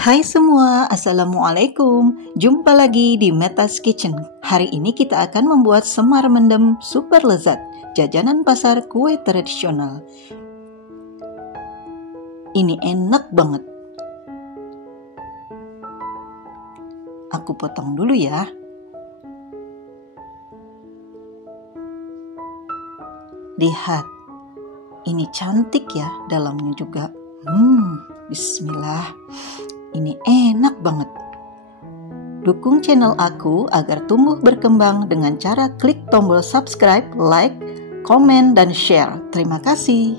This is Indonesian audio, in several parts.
Hai semua, Assalamualaikum. Jumpa lagi di Meta's Kitchen. Hari ini kita akan membuat semar mendem super lezat, jajanan pasar kue tradisional. Ini enak banget. Aku potong dulu ya. Lihat, ini cantik ya dalamnya juga. Bismillah. Ini enak banget. Dukung channel aku agar tumbuh berkembang dengan cara klik tombol subscribe, like, komen, dan share. Terima kasih.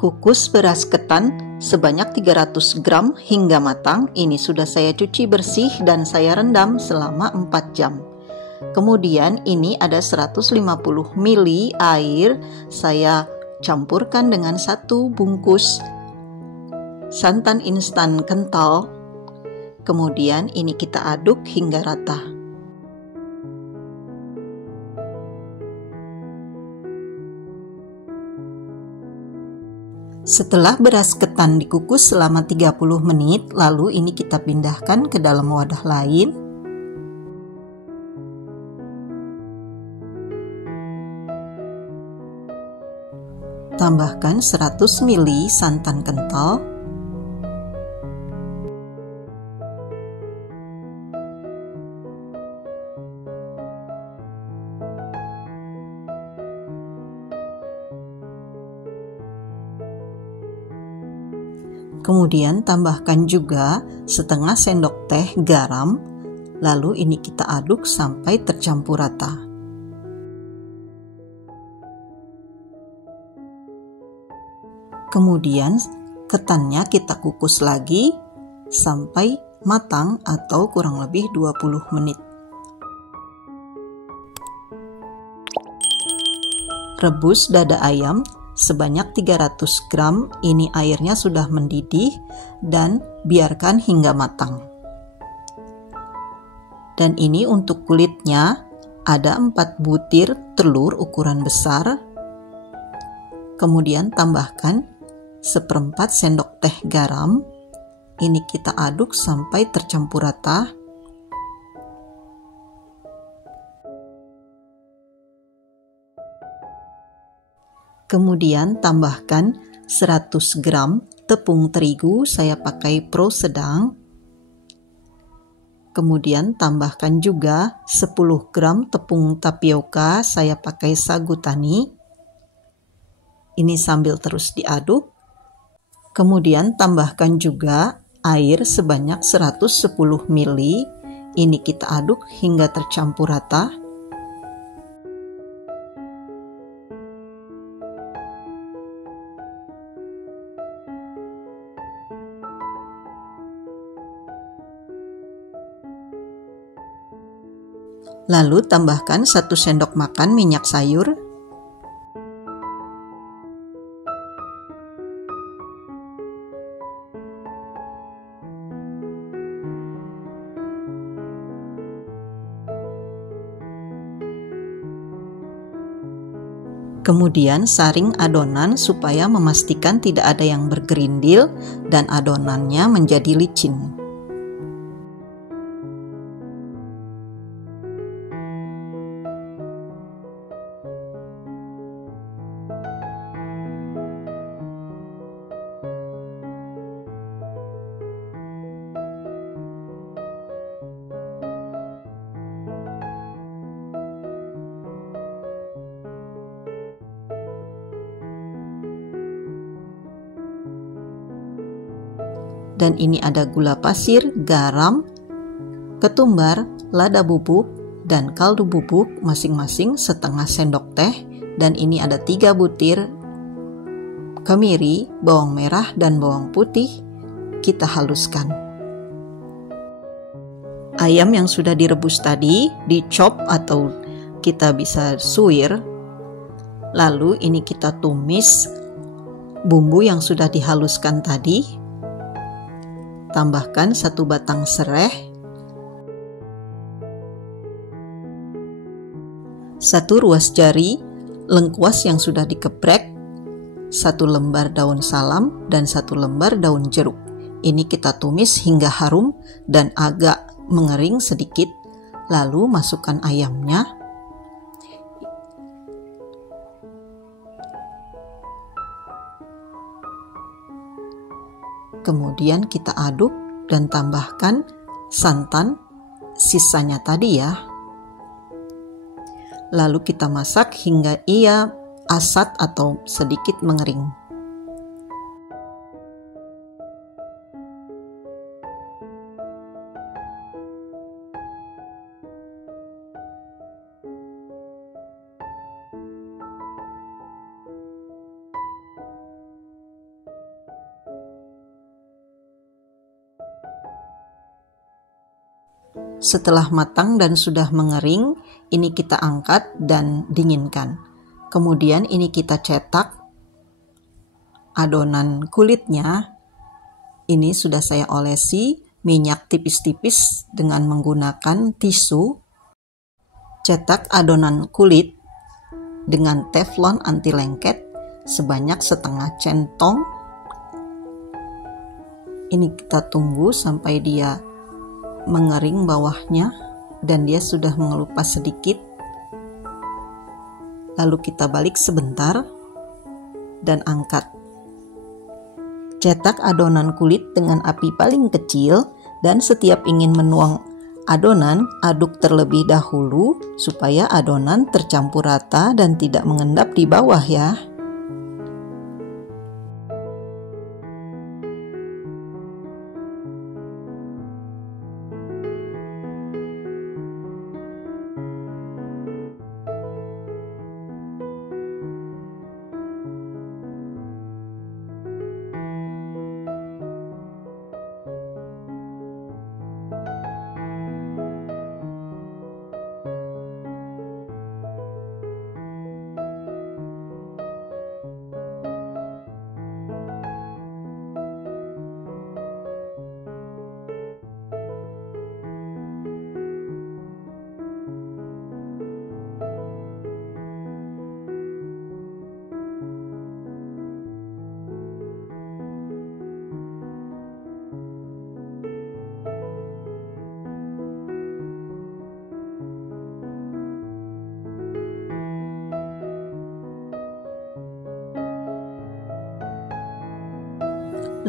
Kukus beras ketan sebanyak 300 gram hingga matang. Ini sudah saya cuci bersih dan saya rendam selama 4 jam. Kemudian ini ada 150 ml air, saya campurkan dengan 1 bungkus santan instan kental. Kemudian ini kita aduk hingga rata. Setelah beras ketan dikukus selama 30 menit, lalu ini kita pindahkan ke dalam wadah lain. Tambahkan 100 ml santan kental. Kemudian tambahkan juga setengah sendok teh garam. Lalu ini kita aduk sampai tercampur rata. Kemudian ketannya kita kukus lagi sampai matang atau kurang lebih 20 menit. Rebus dada ayam sebanyak 300 gram, ini airnya sudah mendidih dan biarkan hingga matang. Dan ini untuk kulitnya ada 4 butir telur ukuran besar. Kemudian tambahkan 1/4 sendok teh garam. Ini kita aduk sampai tercampur rata. Kemudian tambahkan 100 gram tepung terigu, saya pakai pro sedang. Kemudian tambahkan juga 10 gram tepung tapioka, saya pakai sagu tani. Ini sambil terus diaduk. Kemudian tambahkan juga air sebanyak 110 ml. Ini kita aduk hingga tercampur rata. Lalu tambahkan 1 sendok makan minyak sayur. Kemudian saring adonan supaya memastikan tidak ada yang bergerindil dan adonannya menjadi licin. Dan ini ada gula pasir, garam, ketumbar, lada bubuk, dan kaldu bubuk masing-masing setengah sendok teh. Dan ini ada 3 butir kemiri, bawang merah, dan bawang putih. Kita haluskan. Ayam yang sudah direbus tadi dicop atau kita bisa suwir. Lalu ini kita tumis bumbu yang sudah dihaluskan tadi. Tambahkan tambahkan 1 batang serai, 1 ruas jari lengkuas yang sudah dikeprek, 1 lembar daun salam, dan 1 lembar daun jeruk. Ini kita tumis hingga harum dan agak mengering sedikit, lalu masukkan ayamnya. Kemudian kita aduk dan tambahkan santan sisanya tadi ya. Lalu kita masak hingga ia asat atau sedikit mengering. Setelah matang dan sudah mengering, ini kita angkat dan dinginkan. Kemudian ini kita cetak adonan kulitnya. Ini sudah saya olesi minyak tipis-tipis dengan menggunakan tisu. Cetak adonan kulit dengan teflon anti lengket sebanyak setengah centong. Ini kita tunggu sampai dia mengering bawahnya dan dia sudah mengelupas sedikit. Lalu kita balik sebentar dan angkat. Cetak adonan kulit dengan api paling kecil dan setiap ingin menuang adonan, aduk terlebih dahulu supaya adonan tercampur rata dan tidak mengendap di bawah ya.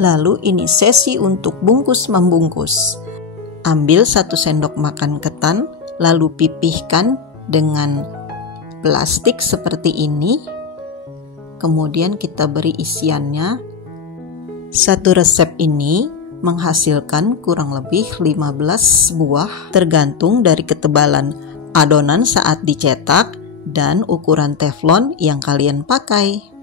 Lalu ini sesi untuk bungkus membungkus. Ambil 1 sendok makan ketan, lalu pipihkan dengan plastik seperti ini. Kemudian kita beri isiannya. Satu resep ini menghasilkan kurang lebih 15 buah tergantung dari ketebalan adonan saat dicetak dan ukuran teflon yang kalian pakai.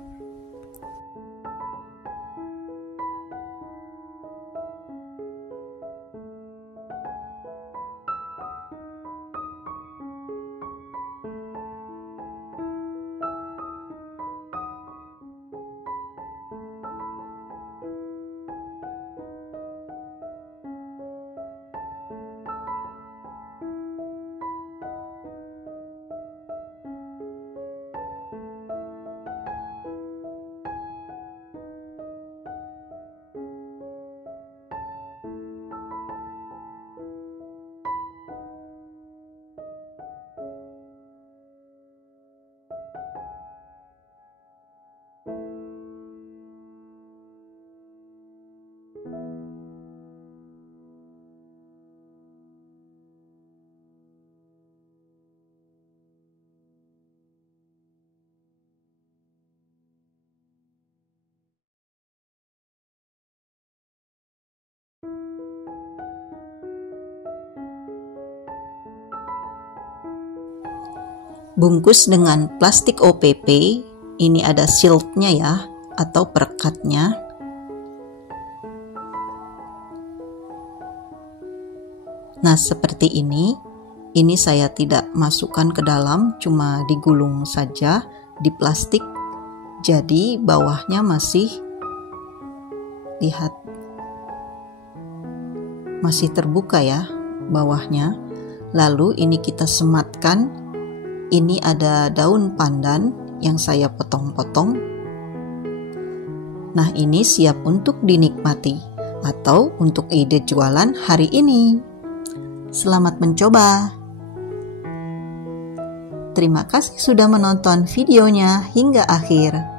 Bungkus dengan plastik OPP, ini ada shieldnya ya, atau perekatnya. Nah seperti ini saya tidak masukkan ke dalam, cuma digulung saja di plastik. Jadi bawahnya masih, lihat, masih terbuka ya bawahnya. Lalu ini kita sematkan Ini ada daun pandan yang saya potong-potong. Nah, ini siap untuk dinikmati atau untuk ide jualan hari ini. Selamat mencoba. Terima kasih sudah menonton videonya hingga akhir.